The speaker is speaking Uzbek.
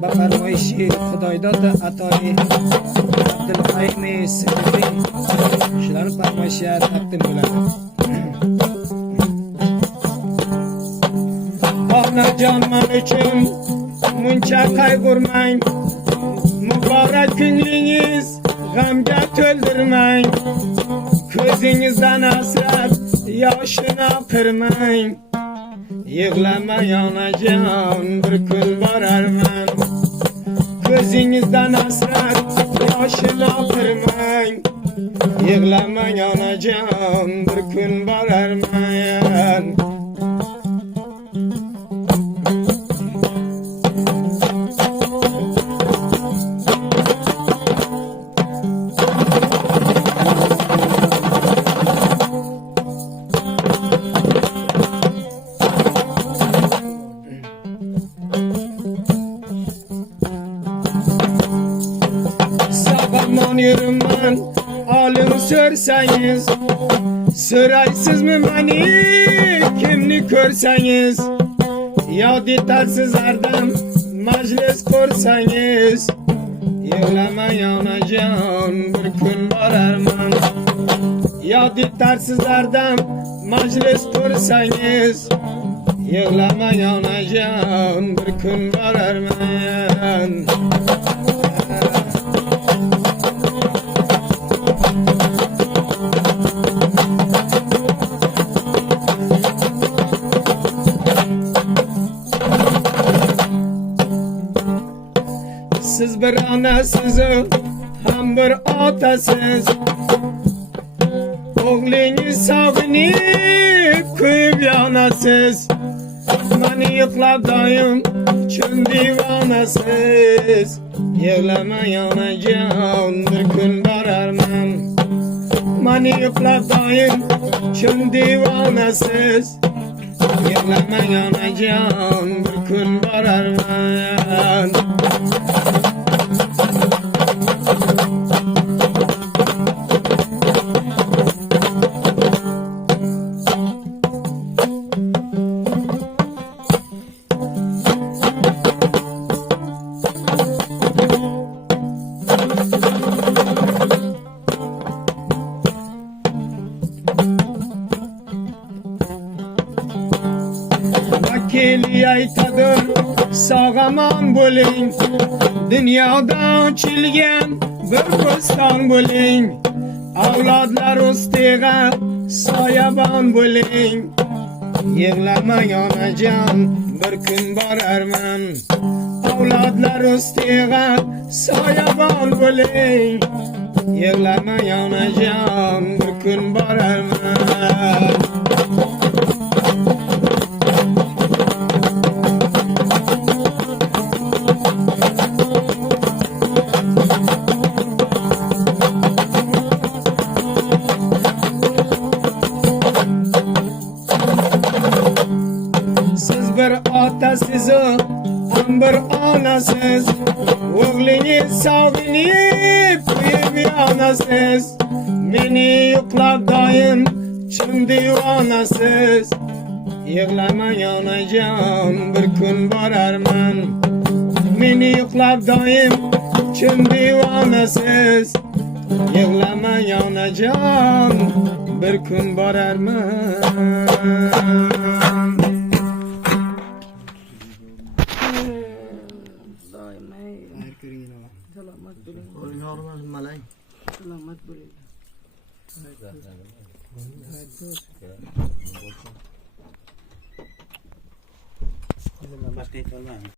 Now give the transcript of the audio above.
فرمایشی خدایداد عطایی عبدالقیم سکوتی شلان فرمایشی از تقدیم بلند آنا جان من için muncha qayg'urmang muborak kunlingiz g'amga to'ldirmang ko'zingizdan asrab yoshini oqirmang yig'lamang onajon bir kun borarman ko'zingizdan asrab yoshini oqirmang yig'lamang onajon bir kun borarman Sabahman yürümen alım sörseniz Süraysizmi beni kimni ko'rsangiz Yod etarsiz ardam majlis ko'rsangiz Yig'lamang onajon bir kun borarman Yod etarsiz ardam majlis ko'rsangiz Yig'lamang onajon bir kun borarman Siz bir anasiz, ham bir otasiz O'g'lingiz sog'inib, kuyib yonasiz Mani yo'qlab doim chun divonasiz Yig'lamang onajon bir kun borarman Mani yo'qlab doim chun divonasiz Yig'lamang onajon bir kun borarman Vakili aytadir sog'amon bo'ling Dunyoda ochilgan bir bo'ston bo'ling Avlodlar ustiga soyabon bo'ling Yig'lamang onajon bir kun borarman Avlodlar ustiga soyabon bo'ling Yig'lamang onajon bir kun borarman Siz bir otasiz, ham bir onasiz O'g'lingiz sog'inib, kuyib yonasiz Meni yo'qlab doim chun divonasiz Yig'lamang onajon bir kun borarman Meni yo'qlab doim chun divonasiz Yig'lamang onajon bir kun borarman Selamat bo'ling. Selamat bo'ling.